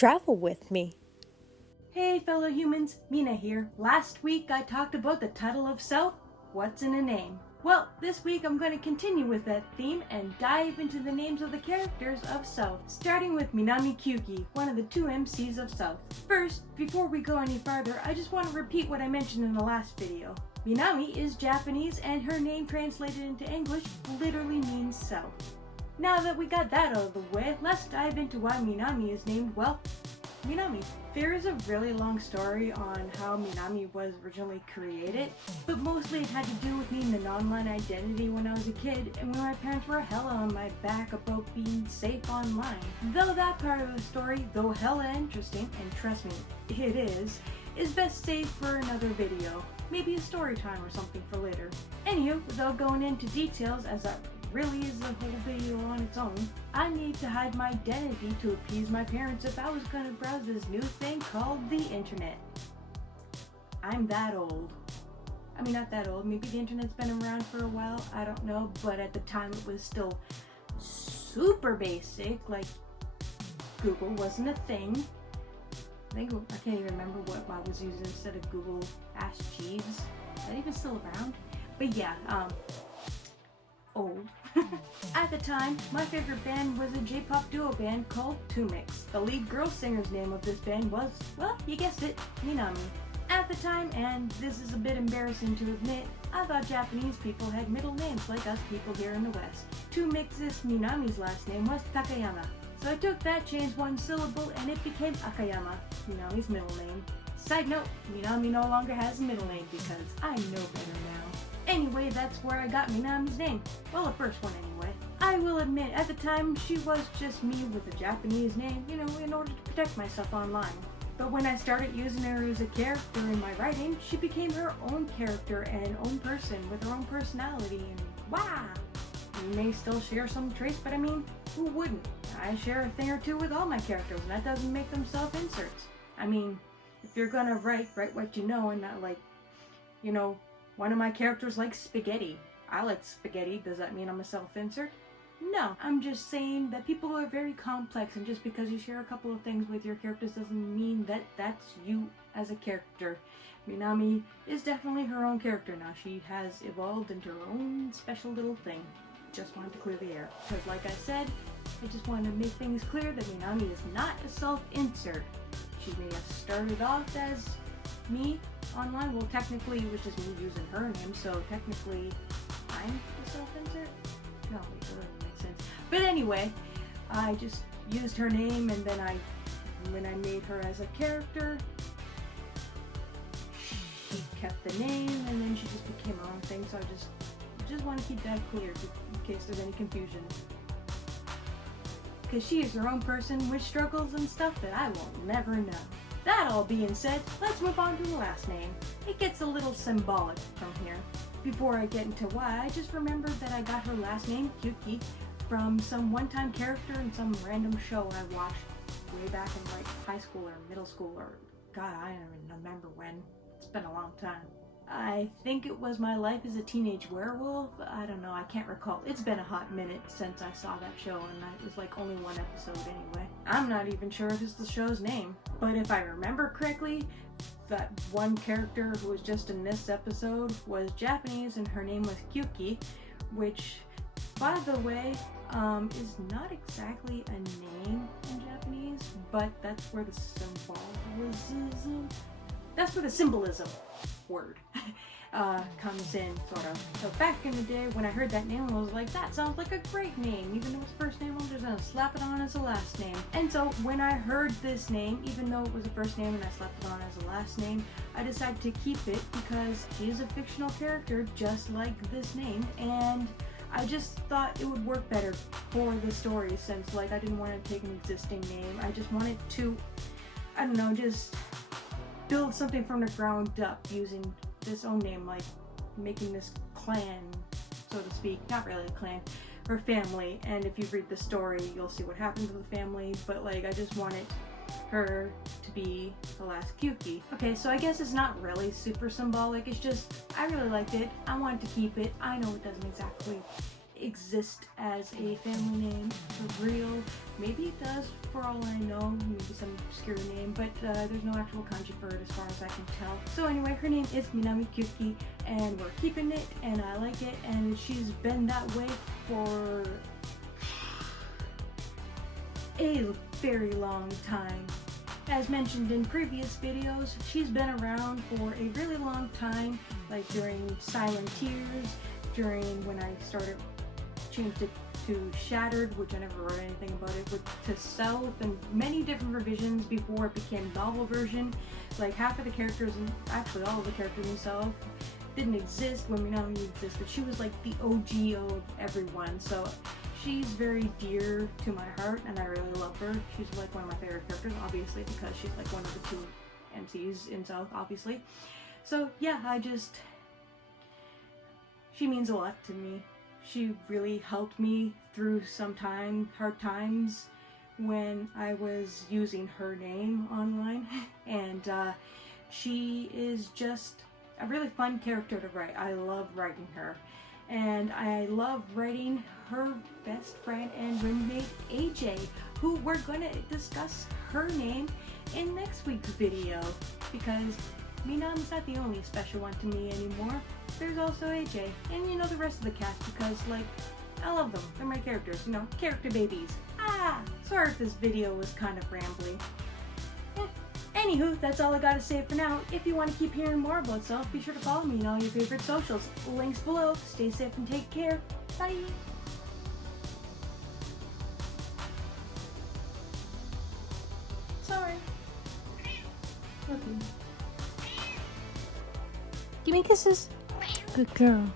travel with me. Hey fellow humans, Mina here. Last week I talked about the title of South, what's in a name? Well, this week I'm going to continue with that theme and dive into the names of the characters of South, starting with Minami Kyuki, one of the two MCs of South. First, before we go any farther, I just want to repeat what I mentioned in the last video. Minami is Japanese and her name translated into English literally means South. Now that we got that out of the way, let's dive into why Minami is named, well, Minami. There is a really long story on how Minami was originally created, but mostly it had to do with needing an online identity when I was a kid and when my parents were hella on my back about being safe online. Though that part of the story, though hella interesting, and trust me, it is best saved for another video. Maybe a story time or something for later. Anywho, without going into details, as that really is a whole video on its own, I need to hide my identity to appease my parents if I was going to browse this new thing called the internet. I'm that old. I mean, not that old. Maybe the internet's been around for a while, I don't know, but at the time it was still super basic, like Google wasn't a thing. I can't even remember what I was using instead of Google Ask Jeeves. Is that even still around? But yeah, old. At the time, my favorite band was a J-pop duo band called 2mix. The lead girl singer's name of this band was, well, you guessed it, Minami. At the time, and this is a bit embarrassing to admit, I thought Japanese people had middle names like us people here in the West. 2mix's Minami's last name was Takayama. So I took that, changed one syllable, and it became Akayama, Minami's middle name. Side note, Minami no longer has a middle name because I know better now. Anyway, that's where I got Minami's name. Well, the first one anyway. I will admit, at the time, she was just me with a Japanese name, in order to protect myself online. But when I started using her as a character in my writing, she became her own character and own person with her own personality, and wow! We may still share some traits, but I mean, who wouldn't? I share a thing or two with all my characters, and that doesn't make them self-inserts. I mean, if you're gonna write what you know and not like, one of my characters likes spaghetti. I like spaghetti. Does that mean I'm a self-insert? No, I'm just saying that people are very complex, and just because you share a couple of things with your characters doesn't mean that that's you as a character. Minami is definitely her own character now. She has evolved into her own special little thing. Just wanted to clear the air, because like I said, I just wanted to make things clear that Minami is not a self-insert. She may have started off as me online. Well, technically it was just me using her name, so technically I'm a self-insert? No, wait, that doesn't make sense. But anyway, I just used her name, and then when I made her as a character, she kept the name, and then she just became her own thing, so I just want to keep that clear in case there's any confusion. Because she is her own person with struggles and stuff that I will never know. That all being said, let's move on to the last name. It gets a little symbolic from here. Before I get into why, I just remembered that I got her last name, Kyuki, from some one-time character in some random show I watched way back in like high school or middle school, or God, I don't even remember when. It's been a long time. I think it was My Life as a Teenage Werewolf. I don't know, I can't recall. It's been a hot minute since I saw that show, and it was like only one episode anyway. I'm not even sure if it's the show's name, but if I remember correctly, that one character who was just in this episode was Japanese, and her name was Kyuki, which, by the way, is not exactly a name in Japanese, but that's where the symbolism word comes in, sort of. So back in the day when I heard that name, I was like, that sounds like a great name. Even though it's first name, I'm just gonna slap it on as a last name. And so when I heard this name, even though it was a first name and I slapped it on as a last name, I decided to keep it because she is a fictional character just like this name, and I just thought it would work better for the story, since like I didn't want to take an existing name. I just wanted to, I don't know, just build something from the ground up using this own name, like making this clan, so to speak. Not really a clan, her family. And if you read the story, you'll see what happened to the family, but like I just wanted her to be the last Kyuki. Okay, so I guess it's not really super symbolic, it's just I really liked it, I wanted to keep it. I know it doesn't exactly exist as a family name for real. Maybe it does, for all I know, maybe some obscure name, but there's no actual kanji for it as far as I can tell. So anyway, her name is Minami Kyuki, and we're keeping it, and I like it, and she's been that way for a very long time. As mentioned in previous videos, she's been around for a really long time, like during Silent Tears, during when I changed it to Shattered, which I never wrote anything about it, to South, and many different revisions before it became novel version. Like half of the characters, and actually all of the characters in South, didn't exist when Minami existed. She was like the OG of everyone, so she's very dear to my heart, and I really love her. She's like one of my favorite characters, obviously, because she's like one of the 2 MCs in South, obviously. So yeah, she means a lot to me. She really helped me through some hard times when I was using her name online, and she is just a really fun character to write. I love writing her. And I love writing her best friend and roommate, AJ, who we're going to discuss her name in next week's video, because Minami's not the only special one to me anymore. There's also AJ, and you know, the rest of the cast, because, like, I love them. They're my characters, you know, character babies. Sorry if this video was kind of rambly. Anywho, that's all I gotta say for now. If you want to keep hearing more about South, be sure to follow me on all your favorite socials. Links below. Stay safe and take care. Bye! Sorry. Okay. Give me kisses. Good girl.